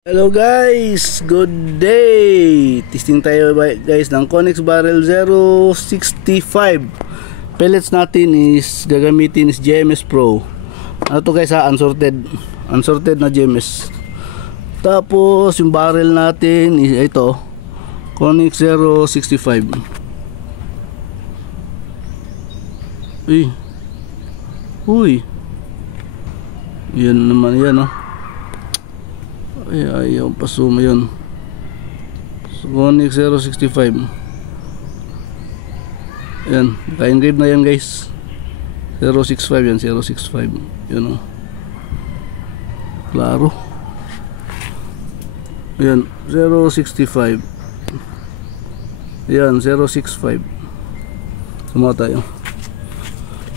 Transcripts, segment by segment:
Hello guys, good day. Testing tayo guys ng Connex Barrel 065. Pellets natin is gagamitin is GMS Pro. Ano to guys ha, unsorted na GMS. Tapos yung barrel natin is ito, Connex 065. Uy, yan naman yan oh. Ayaw pasuma yun. Connex 065. Yan, naka-engrave na yan guys. 065 yan, 065. Yan o. Klaro. Yan, 065. Yan, 065. Suma tayo.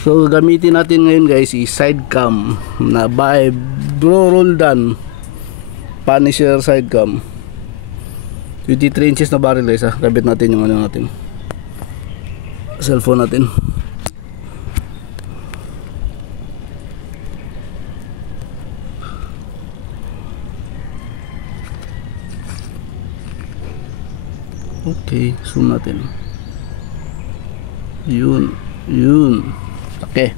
So gamitin natin ngayon guys is side cam na by Bro Roldan Punisher side cam. 23 inches na barrel guys ha. Kabit natin yung ano natin, cellphone natin. Okay, zoom natin. Yun. Okay.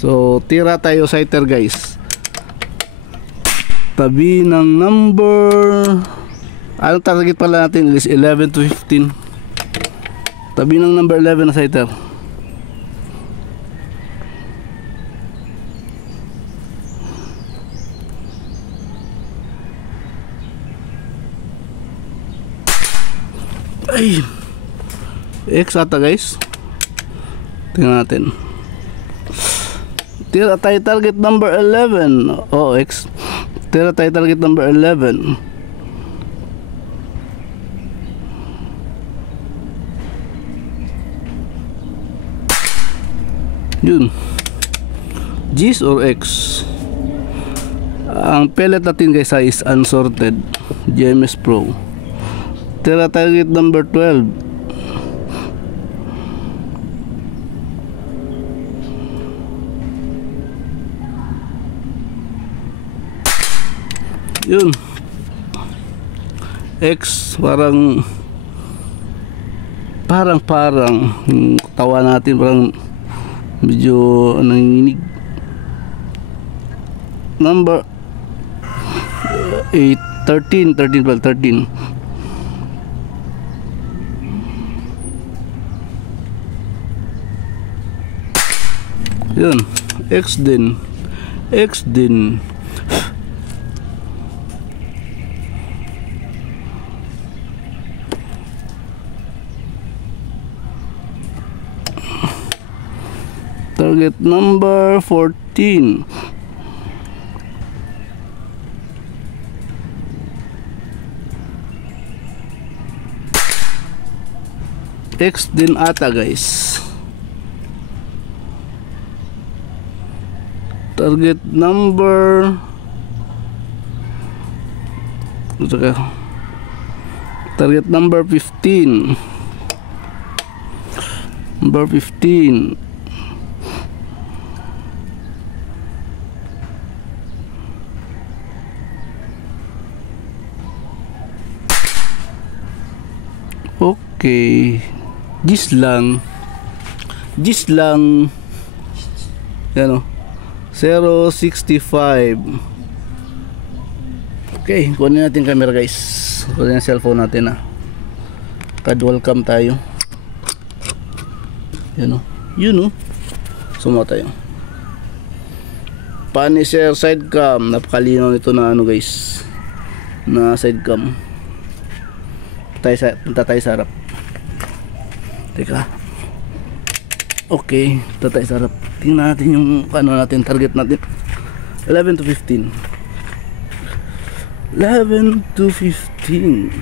So tira tayo sighter guys. Tabi ng number, anong target pala natin is 11 to 15. Tabi ng number 11 na sighter. Ay, X ata guys. Tingnan natin. Tira tayo target number 11. Oh, X. Tira tayo target number 11. Yun. G's or X. Ang pellet natin guys is unsorted GMS Pro. Tira target number 12. Yun. X parang tawa natin parang medyo nanginginig. Number 13. Yun. X din. Target number 14. X din ata guys. Target number target number 15. Number 15. Okay, gis lang yan o, 065. Okay, kunin natin camera guys, kunin yung cellphone natin ha. Dual cam tayo. Yan o, suma tayo. Punisher side cam. Napakalinaw nito na ano guys, na side cam. Punta tayo sa harap. Teka. Okay, punta tayo sa harap. Tingnan natin yung ano natin, target natin. 11 to 15. 11 to 15.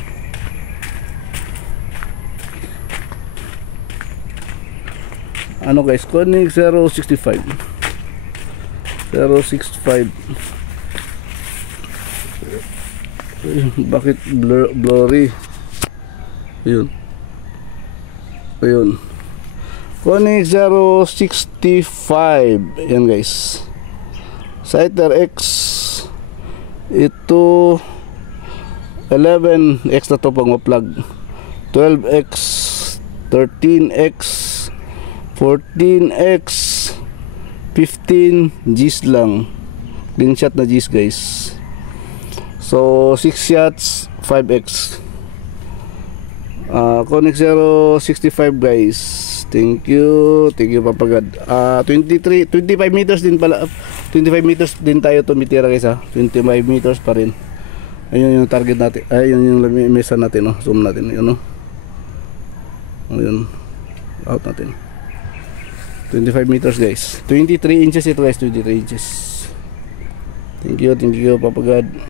Ano guys, Connex 065. 065. Bakit blurry? Ayun. Connex 065. Yan guys. Sighter X Ito 11x na to pag ma-plug. 12x, 13x, 14x, 15 G's lang. Clean shot na G's guys. So 6 shots 5x. Konex 065 guys. Thank you Papagad. 25 meters din pala. 25 meters din tayo tumitira guys ha. 25 meters pa rin. Ayun yung target natin. Ayun yung mesa natin, oh. Zoom natin, yun, oh. Ayun. Out natin. 25 meters guys. 23 inches ito guys, 23 inches. Thank you Papagad.